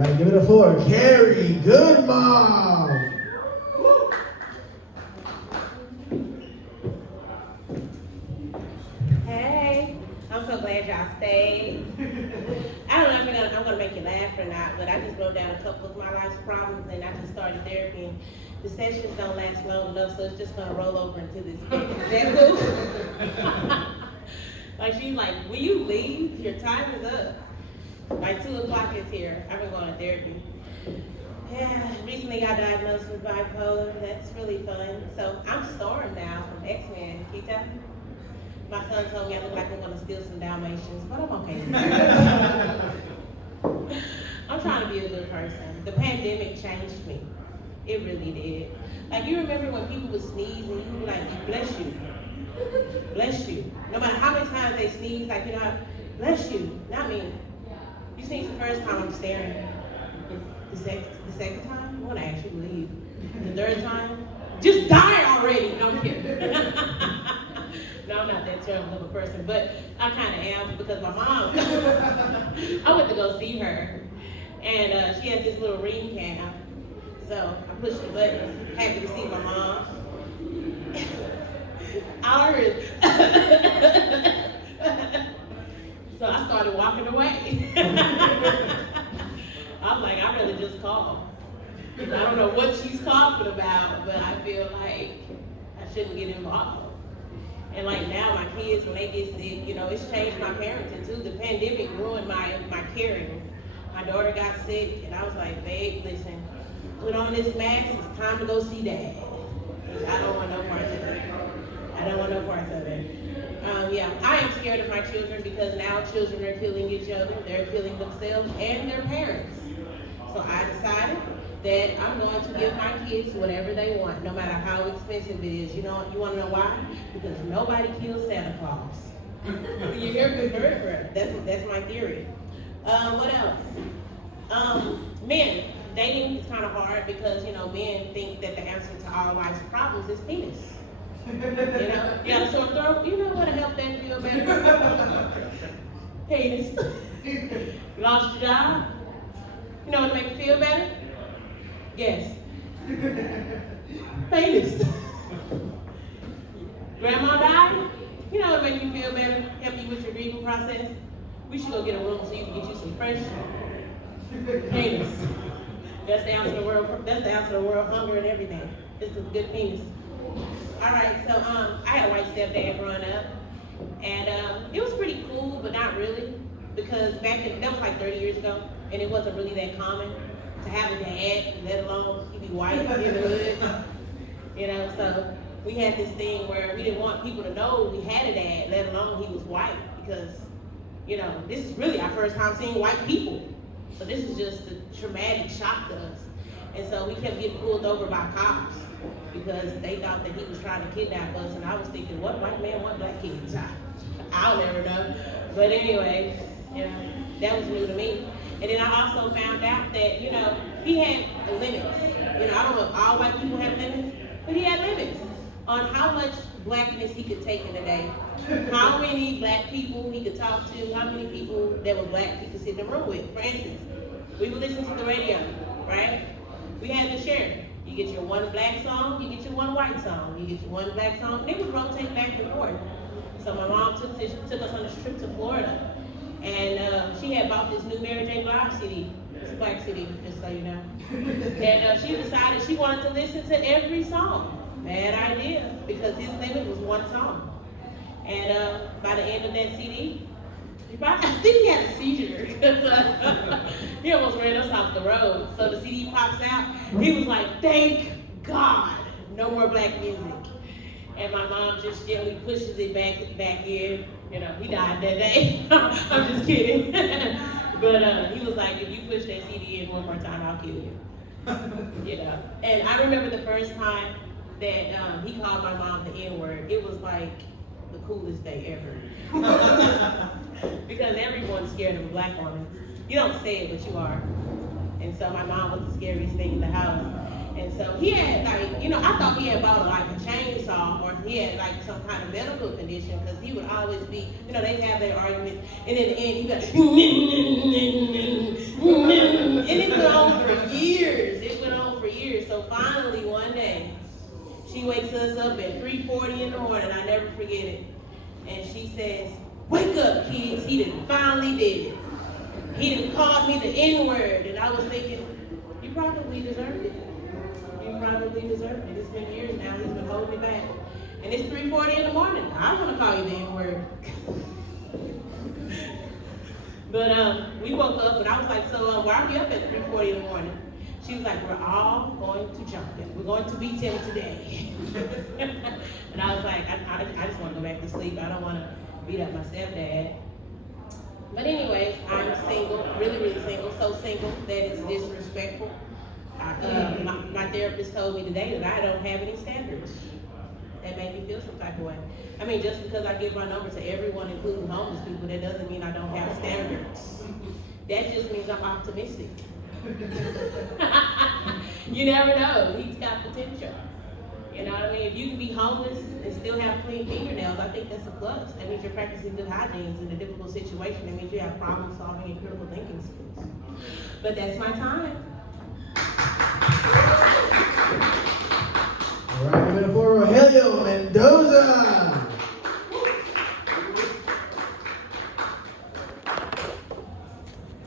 right, give it a for Carrie Goodmom. Hey, I'm so glad y'all stayed. I don't know if I'm gonna make you laugh or not, but I just wrote down a couple of my life's problems and I just started therapy. And the sessions don't last long enough, so it's just gonna roll over into this week. Is that cool? Like she's like, will you leave? Your time is up. Like 2 o'clock is here. I've been going to therapy. Yeah, recently got diagnosed with bipolar. That's really fun. So I'm Storm now from X-Men. Can you tell? My son told me I look like I'm gonna steal some Dalmatians, but I'm okay with that. I'm trying to be a good person. The pandemic changed me. It really did. Like you remember when people would sneeze and you would be like, bless you. Bless you. No matter how many times they sneeze, like, you know, bless you. Not me. You sneeze the first time, I'm staring. The second time, I'm gonna ask you to leave. The third time, just die already. No, I'm kidding. No, I'm not that terrible of a person, but I kind of am because my mom, I went to go see her, and she has this little ring cam. So I pushed the button, happy to see my mom. I heard. So I started walking away. I'm like, I'd rather just call. I don't know what she's coughing about, but I feel like I shouldn't get involved. And like now my kids, when they get sick, you know, it's changed my parenting too. The pandemic ruined my caring. My daughter got sick and I was like, babe, listen, put on this mask, it's time to go see dad. I don't want no parts of it. I don't want no parts of it. Yeah, I am scared of my children because now children are killing each other, they're killing themselves and their parents. So I decided that I'm going to give my kids whatever they want, no matter how expensive it is. You know, you want to know why? Because nobody kills Santa Claus. You hear me? That's my theory. What else? Men, dating is kind of hard because, you know, men think that the answer to all life's problems is penis. You know, you got a sore throat, you know what to help them feel better? Penis. You lost your job? You know what to make you feel better? Yes. Penis. Grandma died? You know what to make you feel better? Help you with your grieving process? We should go get a room so you can get you some fresh penis. That's the answer to the world. That's the answer to the world hunger and everything. It's a good penis. All right, so I had a white stepdad growing up, and it was pretty cool, but not really, because back then, that was like 30 years ago, and it wasn't really that common to have a dad, let alone he be white in the hood, you know, so we had this thing where we didn't want people to know we had a dad, let alone he was white, because, you know, this is really our first time seeing white people, so this is just a traumatic shock to us, and so we kept getting pulled over by cops, because they thought that he was trying to kidnap us, and I was thinking, what white man want black kids? I'll never know. But anyway, you know, that was new to me. And then I also found out that, you know, he had limits. You know, I don't know if all white people have limits, but he had limits on how much blackness he could take in a day. How many black people he could talk to, how many people that were black he could sit in the room with. For instance, we would listen to the radio, right? We had to share. You get your one black song, you get your one white song. You get your one black song, and they would rotate back and forth. So my mom took us on a trip to Florida, and she had bought this new Mary J. Blige CD. It's a black CD, just so you know. And she decided she wanted to listen to every song. Bad idea, because his limit was one song. And by the end of that CD, I think he had a seizure because he almost ran us off the road. So the CD pops out. He was like, thank God, no more black music. And my mom just gently pushes it back in. You know, he died that day. I'm just kidding. But he was like, if you push that CD in one more time, I'll kill you. You know. And I remember the first time that he called my mom the N-word. It was like the coolest day ever. Because everyone's scared of a black woman. You don't say it, but you are. And so my mom was the scariest thing in the house. And so he had like, I thought he had bought like a chainsaw or he had like some kind of medical condition because he would always be, they'd have their arguments. And in the end, he'd be like, and it went on for years. It went on for years. So finally one day, she wakes us up at 3:40 in the morning. I never forget it. And she says, "Wake up, kids. He done finally did it. He done called me the N-word." And I was thinking, you probably deserved it. You probably deserved it. It's been years now. He's been holding me back. And it's 3:40 in the morning. I want to call you the N-word. But we woke up and I was like, so why are we up at 3:40 in the morning? She was like, we're all going to jump him. We're going to beat him today. And I was like, I just want to go back to sleep. I don't want to beat up my stepdad. But anyways, I'm single, really, really single. So single that it's disrespectful. My therapist told me today that I don't have any standards. That made me feel some type of way. I mean, just because I give my number to everyone, including homeless people, that doesn't mean I don't have standards. That just means I'm optimistic. You never know. He's got potential. You know what I mean? If you can be homeless and still have clean fingernails, I think that's a plus. That means you're practicing good hygiene in a difficult situation. That means you have problem solving and critical thinking skills. But that's my time. All right, give it up for Rogelio Mendoza.